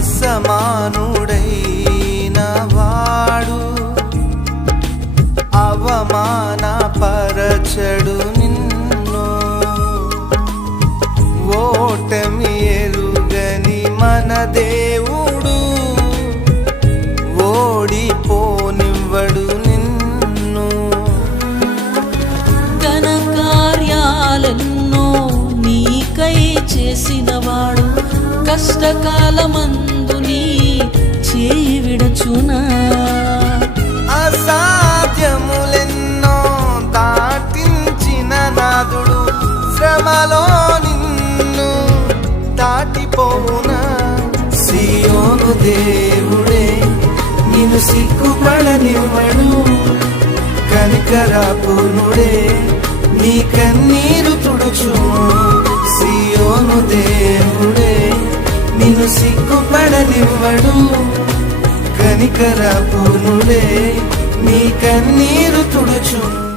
అసమానుడైన వాడు అవమానపరచడు నిన్ను. ఓటమి ఎరుగని మన దేవుడు ఓడిపోనివ్వడు నిన్ను. ఘన కార్యాలెన్నో నీకై చేసినవాడు కష్టకాలమందు నీ చేయి విడచునా. అసాధ్యములెన్నో దాటించిన నాదుడు శ్రమలో నిన్ను దాటిపోవునా. సియోను దేవుడే నిన్ను సిగ్గుపడనివ్వడు. కనికరపూర్ణుడే నీ కన్నీరు తుడుచును. సియోను దేవుడే నిన్ను సిగ్గుపడనివ్వడు. కనికరపూర్ణుడే నీ కన్నీరు తుడుచును.